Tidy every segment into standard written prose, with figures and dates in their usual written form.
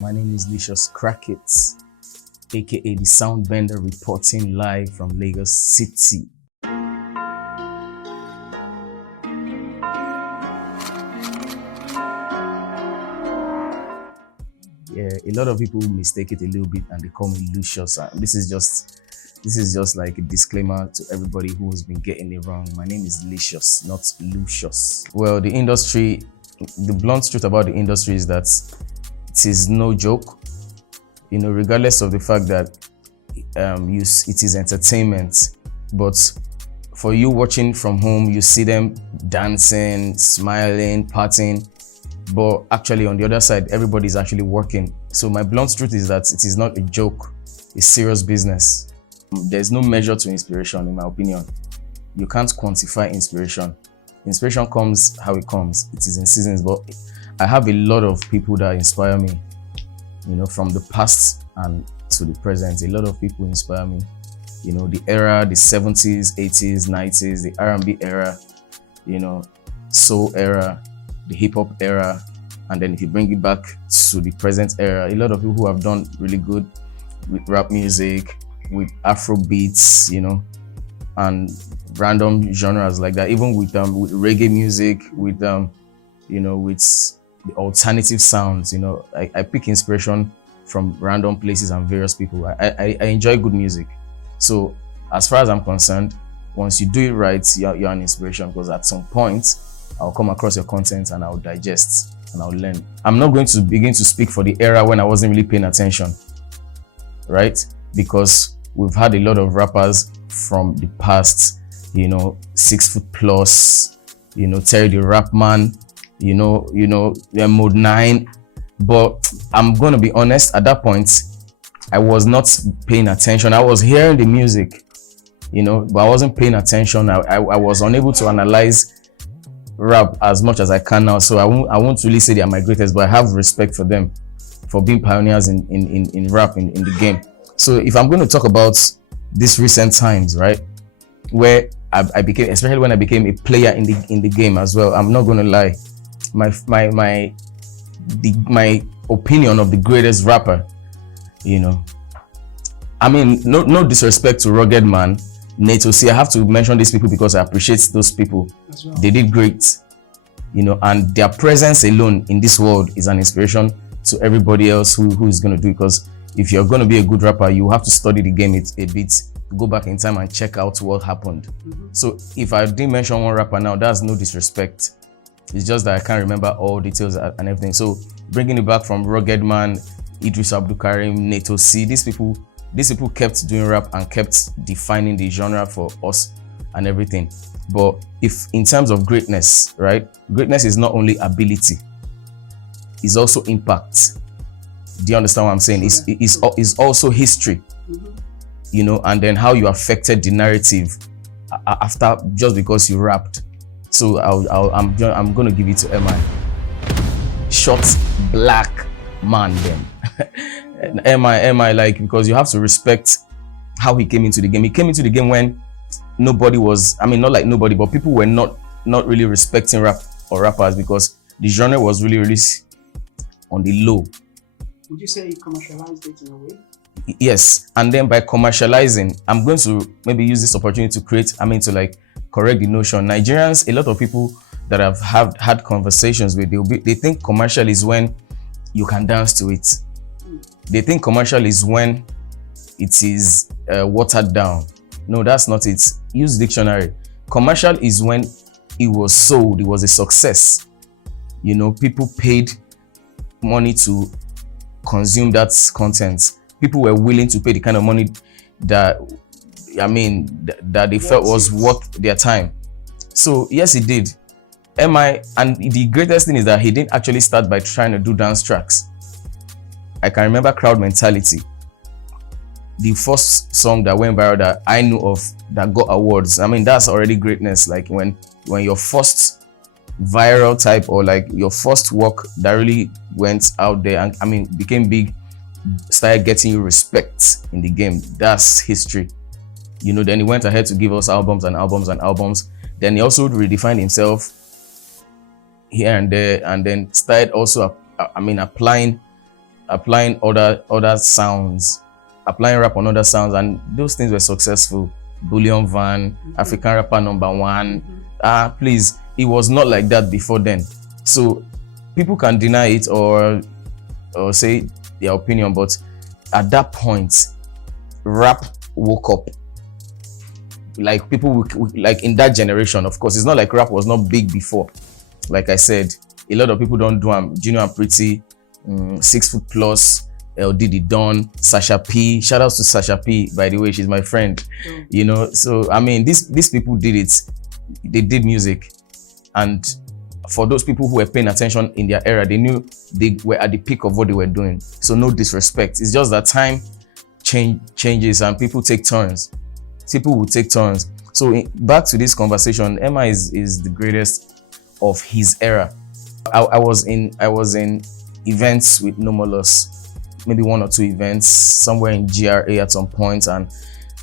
My name is Licious CrackiTT, aka the Sound Bender, reporting live from Lagos City. Yeah, a lot of people mistake it a little bit and they call me Licious. This is just like a disclaimer to everybody who has been getting it wrong. My name is Licious, not Lucious. Well, the blunt truth about the industry is that it is no joke, regardless of the fact that it is entertainment. But for you watching from home, you see them dancing, smiling, partying, but actually on the other side, everybody's actually working. So my blunt truth is that it is not a joke, it's serious business. There's no measure to inspiration, in my opinion. You can't quantify inspiration. Inspiration comes how it comes. It is in seasons, but I have a lot of people that inspire me, from the past and to the present. A lot of people inspire me. The era, the 70s, 80s, 90s, the R&B era, soul era, the hip hop era, and then if you bring it back to the present era, a lot of people who have done really good with rap music, with Afro beats, and random genres like that, even with reggae music, with with the alternative sounds. I pick inspiration from random places and various people. I enjoy good music. So as far as I'm concerned, once you do it right, you're an inspiration, because at some point I'll come across your content and I'll digest and I'll learn. I'm not going to begin to speak for the era when I wasn't really paying attention, right? Because we've had a lot of rappers from the past, SixFootPlus, Terry the Rap Man, Mode 9. But I'm going to be honest, at that point, I was not paying attention. I was hearing the music, but I wasn't paying attention. I was unable to analyze rap as much as I can now. So I won't really say they are my greatest, but I have respect for them for being pioneers in rap in the game. So if I'm going to talk about these recent times, right, where I became, especially when I became a player in the game as well, I'm not going to lie, my opinion of the greatest rapper, I mean, no disrespect to RuggedMan, Naeto C. I have to mention these people because I appreciate those people. Well. They did great, and their presence alone in this world is an inspiration to everybody else who is going to do it. Because if you're going to be a good rapper, you have to study the game a bit, go back in time and check out what happened. So if I didn't mention one rapper now, that's no disrespect. It's just that I can't remember all details and everything. So bringing it back from RuggedMan, Idris Abdulkarim, Naeto C, these people kept doing rap and kept defining the genre for us and everything. But if in terms of greatness, right, greatness is not only ability, it's also impact. Do you understand what I'm saying? It's also history, and then how you affected the narrative after, just because you rapped. So I'm gonna give it to MI. Short black man then. MI, like, because you have to respect how he came into the game. He came into the game when nobody was, not like nobody, but people were not really respecting rap or rappers, because the genre was really on the low. Would you say he commercialized it in a way? Yes, and then by commercializing, I'm going to maybe use this opportunity to correct the notion. Nigerians, a lot of people that I've had conversations with, they think commercial is when you can dance to it. They think commercial is when it is watered down. No, that's not it. Use dictionary. Commercial is when it was sold, it was a success. People paid money to consume that content. People were willing to pay the kind of money that they felt was worth their time. So yes, he did. And the greatest thing is that he didn't actually start by trying to do dance tracks. I can remember Crowd Mentality, the first song that went viral that I knew of that got awards. That's already greatness. Like when your first viral type, or like your first work that really went out there and became big, started getting you respect in the game. That's history. Then he went ahead to give us albums and albums and albums. Then he also redefined himself here and there, and then started also applying applying other sounds, applying rap on other sounds, and those things were successful. Bullion Van, African rapper #1. Please, it was not like that before then. So people can deny it or say their opinion, but at that point, rap woke up. Like people like in that generation, of course, it's not like rap was not big before. Like I said, a lot of people don't do Junior and Pretty, SixFootPlus, Diddy Don, Sasha P. Shout out to Sasha P, by the way, she's my friend. You know, so I mean, these people did it. They did music, and for those people who were paying attention in their era, they knew they were at the peak of what they were doing. So no disrespect. It's just that time changes and people take turns. People will take turns. So back to this conversation, Emma is the greatest of his era. I was in events with No More Loss, maybe 1 or 2 events somewhere in GRA at some point, and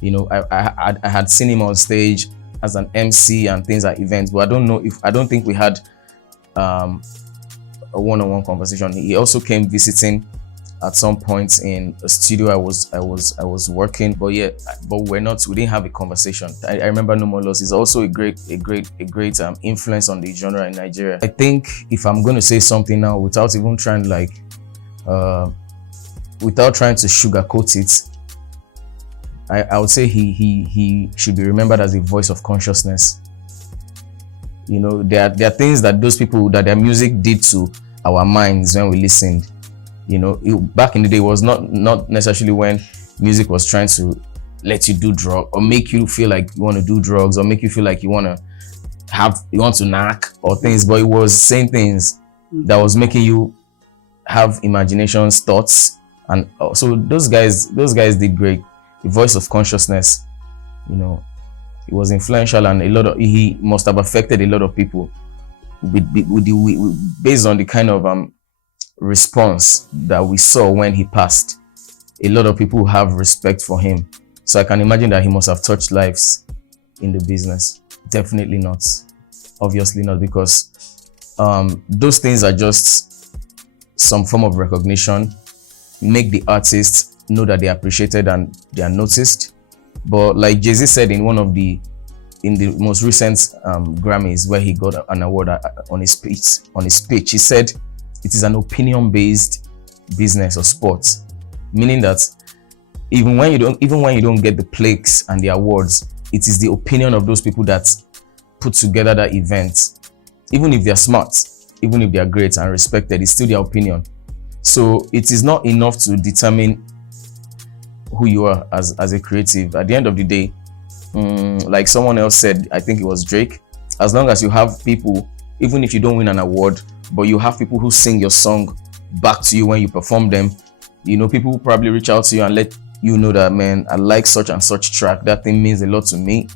you know, I had seen him on stage as an MC and things at events, but I don't think we had a one-on-one conversation. He also came visiting at some point in a studio I was working, but we didn't have a conversation. I remember No More Loss is also a great influence on the genre in Nigeria. I think if I'm going to say something now without even trying without trying to sugarcoat it, I would say he should be remembered as a voice of consciousness. You know, there are things that those people, that their music did to our minds when we listened. You know, back in the day, it was not necessarily when music was trying to let you do drugs or make you feel like you want to do drugs or make you feel like you want to knock or things, but it was saying things that was making you have imaginations, thoughts, and so those guys did great. The voice of consciousness, you know, it was influential, and he must have affected a lot of people based on the kind of response that we saw when he passed. A lot of people have respect for him, so I can imagine that he must have touched lives in the business. Definitely not, obviously not, because those things are just some form of recognition, make the artists know that they are appreciated and they are noticed. But like Jay-Z said in in the most recent Grammys, where he got an award on his speech, he said it is an opinion-based business or sport, meaning that even when you don't get the plaques and the awards, it is the opinion of those people that put together that event. Even if they're smart, even if they're great and respected, it's still their opinion. So it is not enough to determine who you are as a creative. At the end of the day, like someone else said, I think it was Drake, as long as you have people, even if you don't win an award, but you have people who sing your song back to you when you perform them, you know, people will probably reach out to you and let you know that, man, I like such and such track, that thing means a lot to me.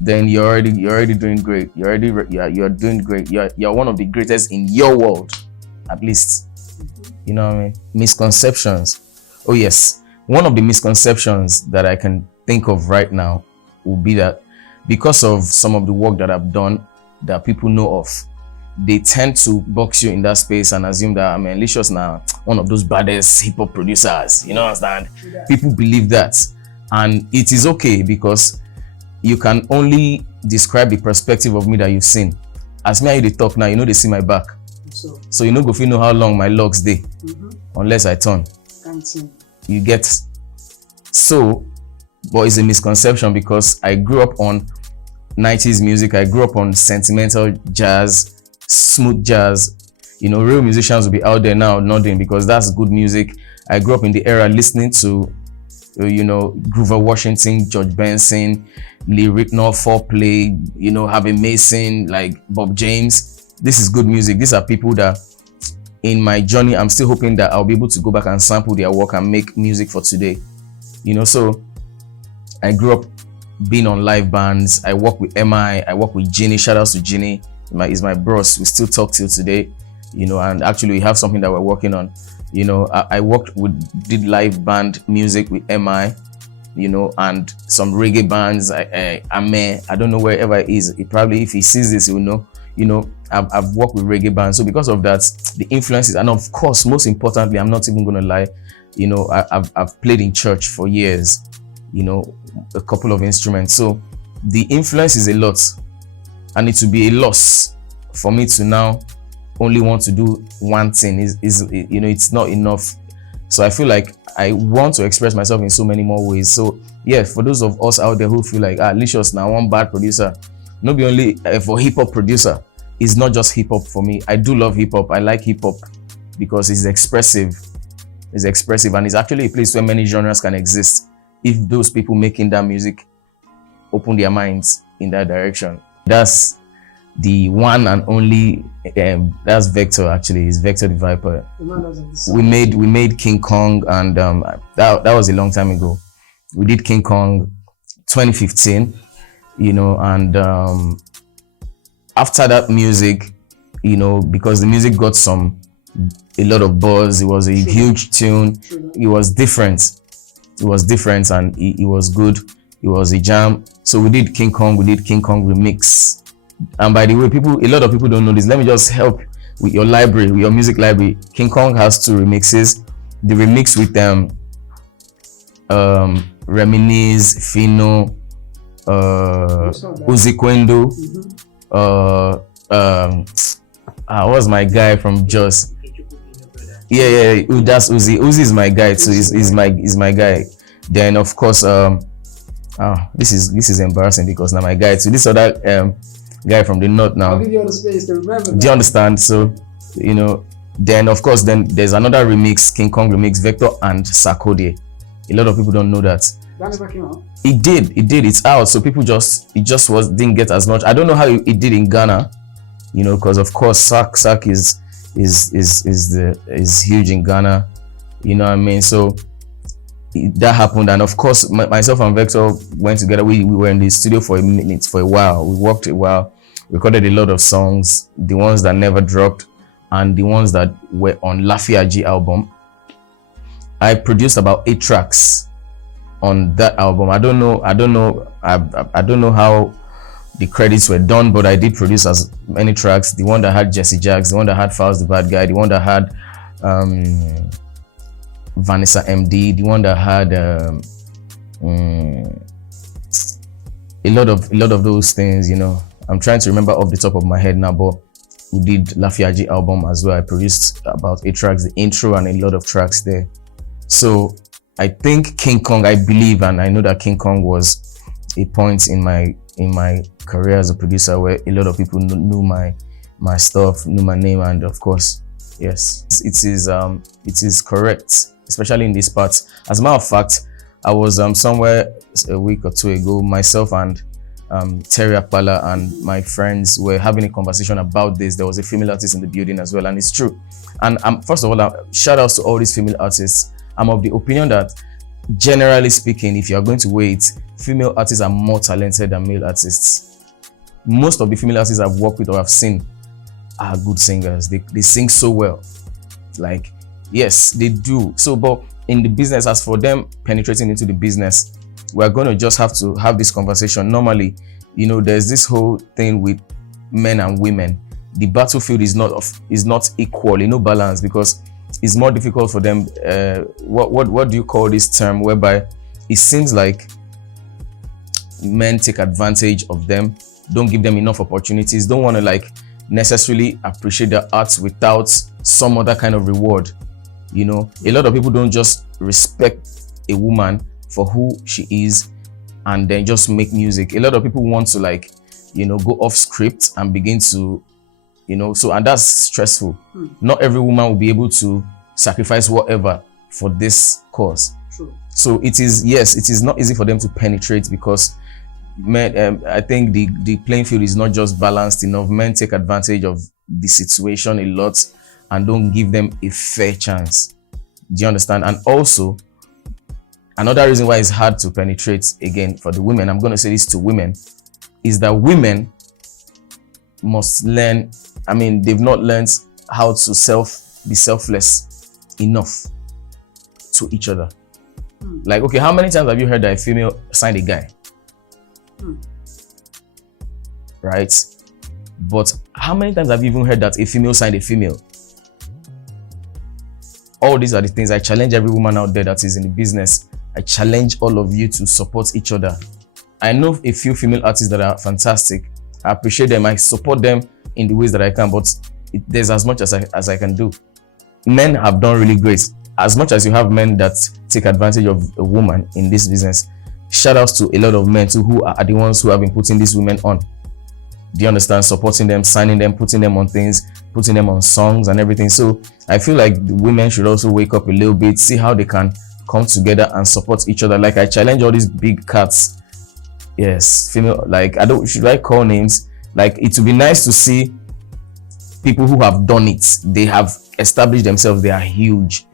Then you're already doing great. You're doing great. You're one of the greatest in your world, at least. You know what I mean? Misconceptions. Oh yes, one of the misconceptions that I can think of right now will be that because of some of the work that I've done that people know of, they tend to box you in that space and assume that, I mean, Licious now one of those baddest hip-hop producers. You know what I'm saying? Yeah. People believe that, and it is okay, because you can only describe the perspective of me that you've seen. As me and you they talk now, you know they see my back. So you know, go feel know how long my locks dey, unless I turn. You get? So, but it's a misconception, because I grew up on 90s music. I grew up on sentimental jazz, smooth jazz. You know, real musicians will be out there now nodding, because that's good music. I grew up in the era listening to, you know, Grover Washington, George Benson, Lee Ritenour, Foreplay, you know, Harvey Mason, like Bob James. This is good music. These are people that in my journey, I'm still hoping that I'll be able to go back and sample their work and make music for today. You know, so I grew up being on live bands. I work with MI, I work with Ginny. Shout out to Ginny. Is my bros. We still talk till today, you know, and actually we have something that we're working on. You know, I did live band music with MI, you know, and some reggae bands. I don't know wherever he is. He probably, if he sees this, he will know. you know, I've worked with reggae bands. So because of that, the influences, and of course, most importantly, I'm not even going to lie, you know, I've played in church for years, you know, a couple of instruments. So the influence is a lot, and it would be a loss for me to now only want to do one thing. Is you know, it's not enough. So I feel like I want to express myself in so many more ways. So yeah, for those of us out there who feel like Licious now one bad producer, not be only for hip-hop producer, it's not just hip-hop for me. I do love hip-hop. I like hip-hop because it's expressive. It's expressive, and it's actually a place where many genres can exist if those people making that music open their minds in that direction. That's the one and only, that's Vector. Actually, it's Vector the Viper. We made King Kong, and that was a long time ago. We did King Kong 2015, you know, and after that music, you know, because the music got a lot of buzz, it was a huge tune, it was different. It was different, and it was good. It was a jam. So we did King Kong remix. And by the way, a lot of people don't know this. Let me just help with your library, with your music library. King Kong has 2 remixes. The remix with Reminisce, Fino, Uzi Kwendo, what's my guy from Jos? Yeah, that's Uzi. Uzi is my guy too. Is my guy. Then of course, this is embarrassing because now my guy too. This other guy from the north now. I'll give you all the space to remember. Do you understand? So, you know, then of course, then there's another remix, King Kong remix, Vector and Sarkodie. A lot of people don't know that. That never came out. It did. It's out. So people didn't get as much. I don't know how it did in Ghana, you know, because of course Sark is huge in Ghana, you know what I mean? So that happened, and of course myself and Vector went together. We were in the studio for a while. We worked a while, recorded a lot of songs, the ones that never dropped and the ones that were on Lafiaji album. I produced about 8 tracks on that album. I don't know how the credits were done, but I did produce as many tracks. The one that had Jesse Jacks, the one that had Fowls the Bad Guy, the one that had Vanessa MD, the one that had a lot of those things, you know. I'm trying to remember off the top of my head now, but we did Lafiaji album as well. I produced about 8 tracks, the intro and a lot of tracks there. So I think King Kong, I believe, and I know that King Kong was a point in my career as a producer where a lot of people knew my stuff, knew my name, and of course, yes, it is correct, especially in this part. As a matter of fact, I was somewhere a week or 2 ago, myself and Terry Akpala and my friends were having a conversation about this. There was a female artist in the building as well, and it's true. And first of all, shout outs to all these female artists. I'm of the opinion that, generally speaking, if you are going to weigh it, female artists are more talented than male artists. Most of the female artists I've worked with or I've seen are good singers. They sing so well. Like, yes, they do. So, but in the business, as for them penetrating into the business, we're going to just have to have this conversation. Normally, you know, there's this whole thing with men and women. The battlefield is not equal, no balance, because it's more difficult for them. What do you call this term whereby it seems like men take advantage of them, don't give them enough opportunities, don't want to like necessarily appreciate their arts without some other kind of reward. You know, a lot of people don't just respect a woman for who she is and then just make music. A lot of people want to, like, you know, go off script and begin to, you know, so, and that's stressful. Not every woman will be able to sacrifice whatever for this cause. True. So it is, yes, it is not easy for them to penetrate because men, I think the playing field is not just balanced enough. Men take advantage of the situation a lot and don't give them a fair chance. Do you understand? And also, another reason why it's hard to penetrate, again, for the women, I'm going to say this to women, is that women must learn, I mean, they've not learned how to be selfless enough to each other. Like, okay, how many times have you heard that a female signed a guy? Right? But how many times have you even heard that a female signed a female? All these are the things I challenge every woman out there that is in the business. I challenge all of you to support each other. I know a few female artists that are fantastic. I appreciate them. I support them in the ways that I can, but there's as much as I can do. Men have done really great. As much as you have men that take advantage of a woman in this business, shout outs to a lot of men too who are the ones who have been putting these women on. Do you understand? Supporting them, signing them, putting them on things, putting them on songs and everything. So I feel like the women should also wake up a little bit, see how they can come together and support each other. Like I challenge all these big cats. Yes, female, like should I call names? Like it would be nice to see people who have done it. They have established themselves. They are huge.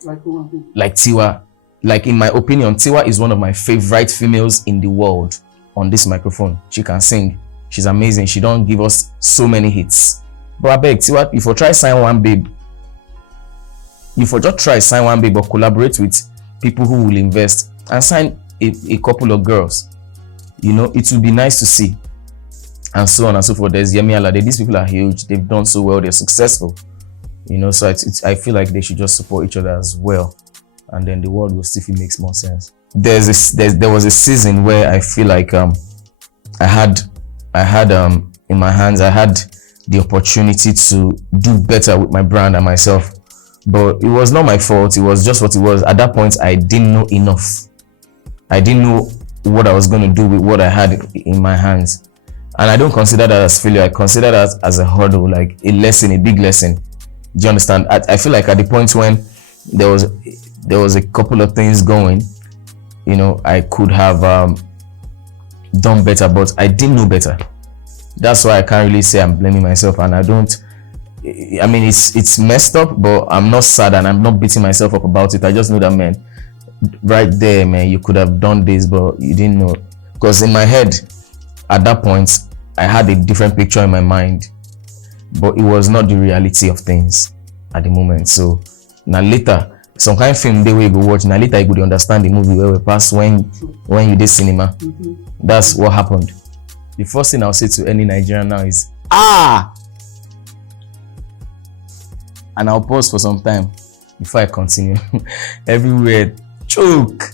Like Tiwa. Like in my opinion, Tiwa is one of my favorite females in the world on this microphone. She can sing. She's amazing. She don't give us so many hits. But I beg, Tiwa, if you try sign one babe, if you just try sign one babe or collaborate with people who will invest and sign a couple of girls, you know, it will be nice to see. And so on and so forth. There's Yemi Alade. These people are huge. They've done so well. They're successful. You know, so I feel like they should just support each other as well. And then the world will see if it makes more sense. There was a season where I feel like I had in my hands, I had the opportunity to do better with my brand and myself. But it was not my fault. It was just what it was. At that point, I didn't know enough. I didn't know what I was going to do with what I had in my hands. And I don't consider that as failure. I consider that as a hurdle, like a lesson, a big lesson. Do you understand? I feel like at the point when there was a couple of things going, you know, I could have done better, but I didn't know better. That's why I can't really say I'm blaming myself, and I mean, it's messed up, but I'm not sad and I'm not beating myself up about it. I just know that, man, right there, man, you could have done this, but you didn't know. Because in my head, at that point, I had a different picture in my mind, but it was not the reality of things at the moment. So now later, some kind of film they will go watch. Now later, you could understand the movie where we pass when you did cinema. That's what happened. The first thing I'll say to any Nigerian now is and I'll pause for some time before I continue. Everywhere choke,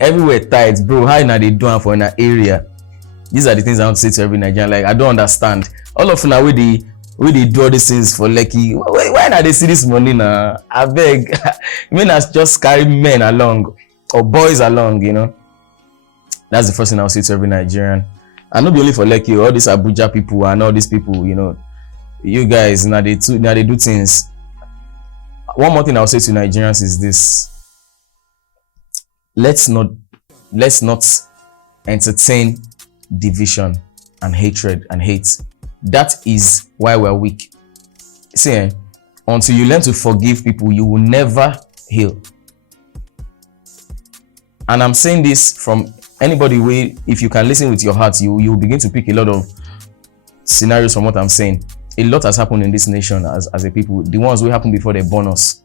everywhere tight, bro. How now they do it for in an area? These are the things I want to say to every Nigerian. Like, I don't understand. All of now we they do all these things for Lekki. Why not they see this money now? I beg. Men as just carry men along or boys along, you know. That's the first thing I'll say to every Nigerian. And not only for Lekki, all these Abuja people and all these people, you know. You guys now they do things. One more thing I'll say to Nigerians is this. Let's not entertain division and hatred and hate. That is why we're weak. See, until you learn to forgive people, you will never heal. And I'm saying this from anybody where, if you can listen with your heart, you will begin to pick a lot of scenarios from what I'm saying. A lot has happened in this nation as a people. The ones who happened before they born us.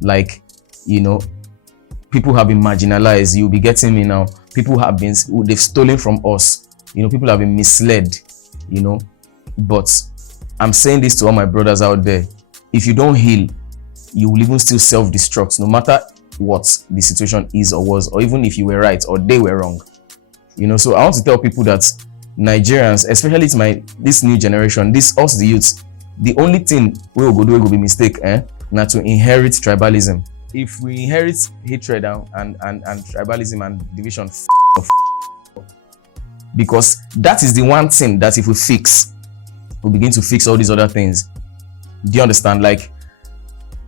Like, you know, people have been marginalized. You'll be getting me now. They've stolen from us. You know, people have been misled, you know. But I'm saying this to all my brothers out there. If you don't heal, you will even still self-destruct, no matter what the situation is or was, or even if you were right or they were wrong. You know, so I want to tell people that Nigerians, especially this new generation, us the youths, the only thing we will do will be mistake, not to inherit tribalism. If we inherit hatred and tribalism and division, because that is the one thing that if we fix, we'll begin to fix all these other things. Do you understand? Like,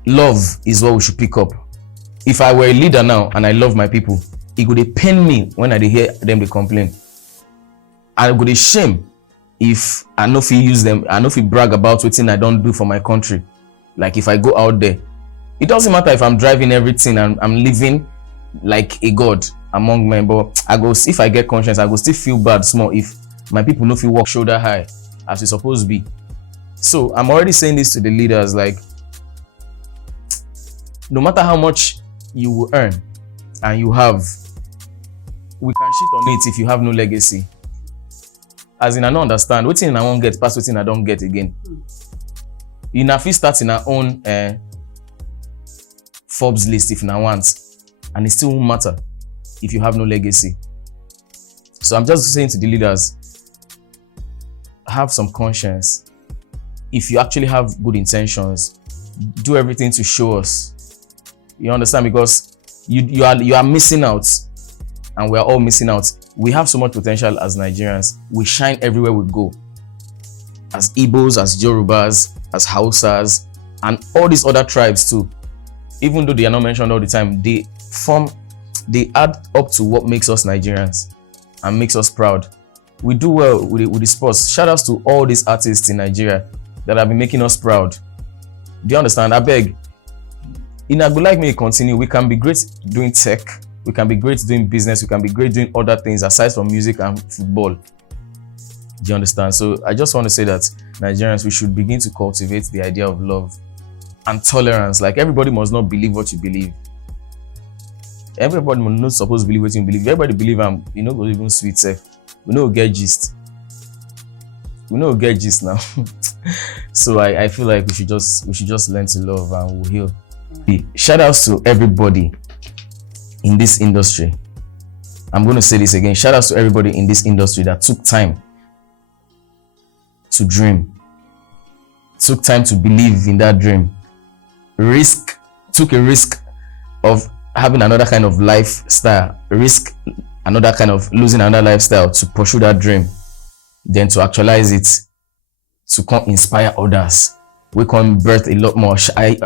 love is what we should pick up. If I were a leader now and I love my people, it would pain me when I hear them they complain. I would be shame if I know if you use them, I know if you brag about what I don't do for my country. Like if I go out there, it doesn't matter if I'm driving everything and I'm living like a god among men, but if I get conscience, I go still feel bad small if my people know if you walk shoulder high as it's supposed to be. So I'm already saying this to the leaders, like, no matter how much you will earn and you have, we can shit on it if you have no legacy. as in I don't understand. Wetin I won't get past wetin I don't get again. You na fit start in our own Forbes list if na want, and it still won't matter if you have no legacy. So I'm just saying to the leaders, have some conscience. If you actually have good intentions, do everything to show us. You understand? Because you are missing out, and we are all missing out. We have so much potential as Nigerians. We shine everywhere we go. As Igbos, as Yorubas, as Hausas, and all these other tribes too. Even though they are not mentioned all the time, they add up to what makes us Nigerians and makes us proud. We do well with the sports. Shout outs to all these artists in Nigeria that have been making us proud. Do you understand? I beg. In a good like me continue, we can be great doing tech, we can be great doing business, we can be great doing other things aside from music and football. Do you understand? So I just want to say that Nigerians, we should begin to cultivate the idea of love and tolerance. Like, everybody must not believe what you believe. Everybody must not supposed to believe what you believe. Everybody believe you know, go even sweet self. We know get gist. We know get gist now. So I feel like we should just learn to love and we'll heal. Shout outs to everybody in this industry. I'm going to say this again. Shout outs to everybody in this industry that took time to dream, took time to believe in that dream, took a risk of having another kind of lifestyle, another kind of losing another lifestyle to pursue that dream, then to actualize it, to come inspire others. We can birth a lot more.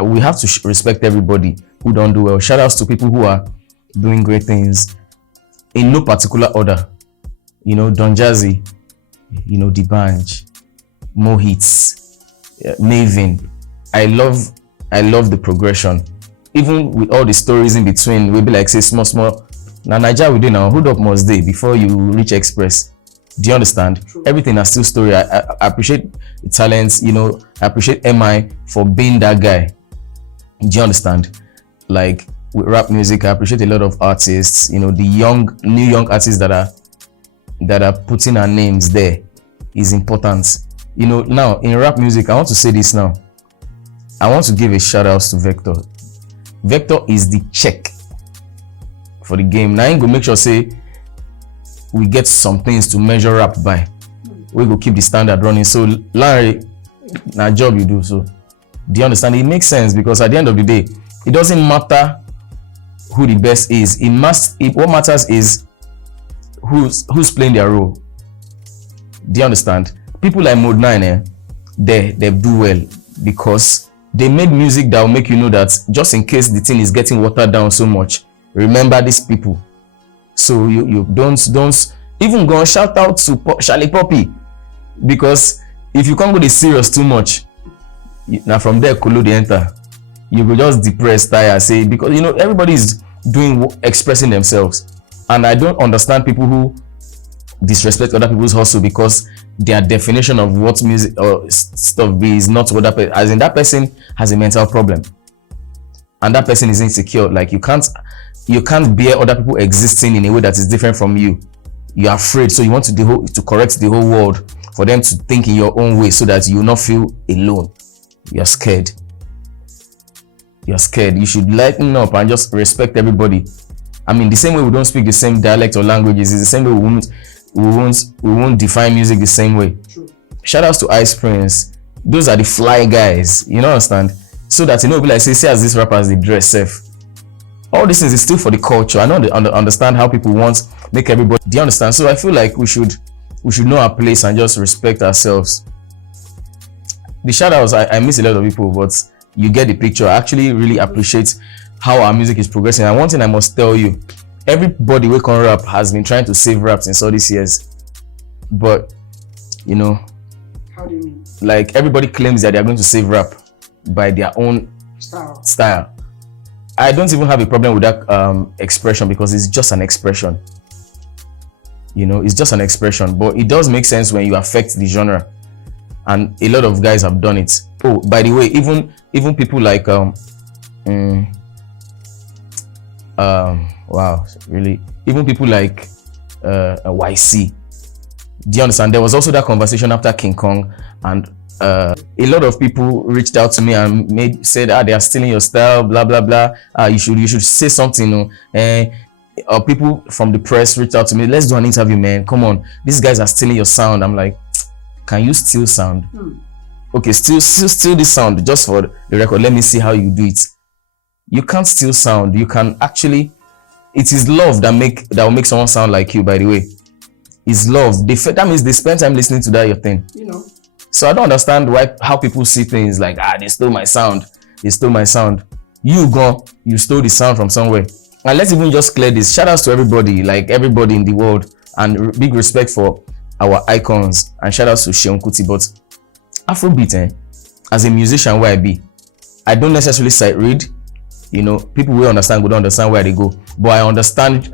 We have to respect everybody who don't do well. Shout outs to people who are doing great things in no particular order. You know, Don Jazzy, you know, D'banj, Mo Hits, Maven. I love the progression. Even with all the stories in between, we'll be like, say, small. Now, Nigeria, we do now. Hold up must day before you reach Express. Do you understand? True. Everything is still story. I appreciate the talents, you know. I appreciate MI for being that guy. Do you understand? Like, with rap music, I appreciate a lot of artists, you know, the new young artists that are putting our names there is important. You know, now in rap music, I want to say this now. I want to give a shout out to Vector. Vector is the check for the game. Now I ain't gonna make sure say we get some things to measure rap by. We go keep the standard running. So Larry, na job you do. So do you understand? It makes sense because at the end of the day, it doesn't matter who the best is. What matters is who's playing their role. Do you understand? People like Mode 9, they do well because they made music that will make you know that just in case the thing is getting watered down so much, remember these people. So you don't even go and shout out to Charlie Poppy, because if you can't go the serious too much, now from there Kolo the enter, you go just depressed, tired, say, because you know everybody is expressing themselves, and I don't understand people who disrespect other people's hustle because their definition of what music or stuff be is not what that person, as in that person has a mental problem and that person is insecure. Like you can't bear other people existing in a way that is different from you. You're afraid, so you want to correct the whole world for them to think in your own way so that you will not feel alone. You're scared. You should lighten up and just respect everybody. I mean, the same way we don't speak the same dialect or languages is the same way we won't define music the same way. True. Shout outs to Ice Prince. Those are the fly guys, you know, understand? So that you know, be like, say as these rappers they dress safe. All these things is still for the culture. I don't understand how people want make everybody. Do you understand? So I feel like we should know our place and just respect ourselves. The shout outs, I miss a lot of people, but you get the picture. I actually really appreciate how our music is progressing. And one thing I must tell you, everybody who can rap has been trying to save rap since all these years. But, you know, how do you mean? Like everybody claims that they are going to save rap by their own style. I don't even have a problem with that expression because it's just an expression. You know, it's just an expression, but it does make sense when you affect the genre. And a lot of guys have done it. Oh, by the way, even people like wow, really, even people like YC, Do you understand? There was also that conversation after King Kong, and a lot of people reached out to me and said, they are stealing your style, blah blah blah. You should say something. People from the press reached out to me. Let's do an interview, man. Come on, these guys are stealing your sound. I'm like, can you steal sound? Okay, steal this sound just for the record. Let me see how you do it. You can't steal sound. You can actually. It is love that will make someone sound like you. By the way, it's love. That means they spend time listening to that your thing. So I don't understand how people see things like, they stole my sound. They stole my sound. You stole the sound from somewhere. And let's even just clear this. Shout outs to everybody, like everybody in the world, and big respect for our icons. And shout outs to Seun Kuti. But Afrobeat, as a musician where I don't necessarily sight read. People will understand, don't understand where they go. But I understand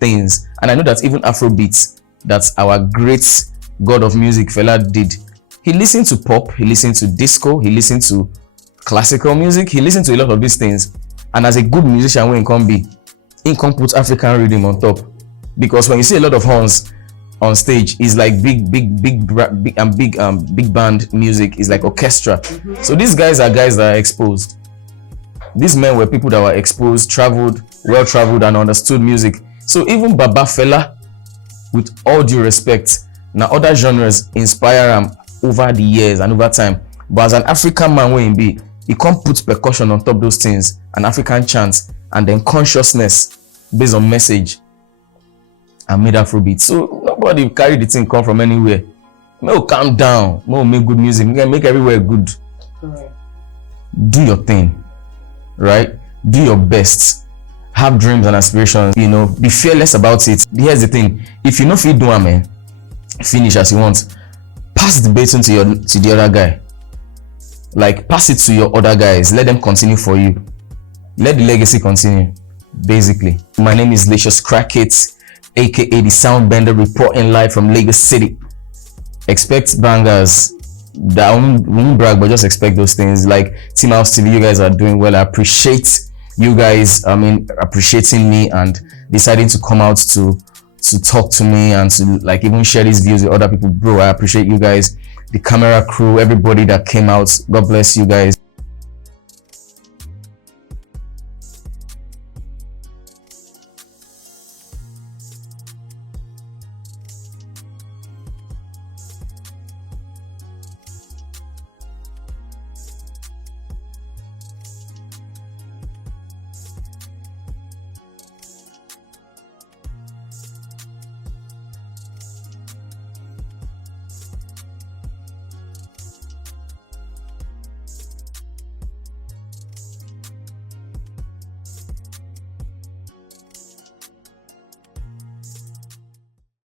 things. And I know that even Afrobeat, that's our great god of music, fella, did. He listened to pop, he listened to disco, he listened to classical music, he listened to a lot of these things. And as a good musician, when he can put African rhythm on top. Because when you see a lot of horns on stage, it's like big band music. It's like orchestra. So these guys are guys that are exposed. These men were people that were exposed, well traveled, and understood music. So even Baba Fela, with all due respect, now other genres inspire him over the years and over time. But as an African man, he can't put percussion on top of those things, an African chant, and then consciousness based on message, and made Afrobeat. So nobody carry the thing come from anywhere. Calm down. Make good music. Make everywhere good. Right. Do your thing. Right? Do your best. Have dreams and aspirations. Be fearless about it. Here's the thing: if you know if you do man, finish as you want. Pass the baton to the other guy. Like, pass it to your other guys. Let them continue for you. Let the legacy continue. Basically, my name is Licious CrackiTT, aka the Soundbender, reporting live from Lagos City. Expect bangers. I won't brag, but just expect those things. Like TeamHouse TV, you guys are doing well. I appreciate you guys. Appreciating me and deciding to come out to talk to me and to like even share these views with other people. Bro, I appreciate you guys. The camera crew, everybody that came out. God bless you guys.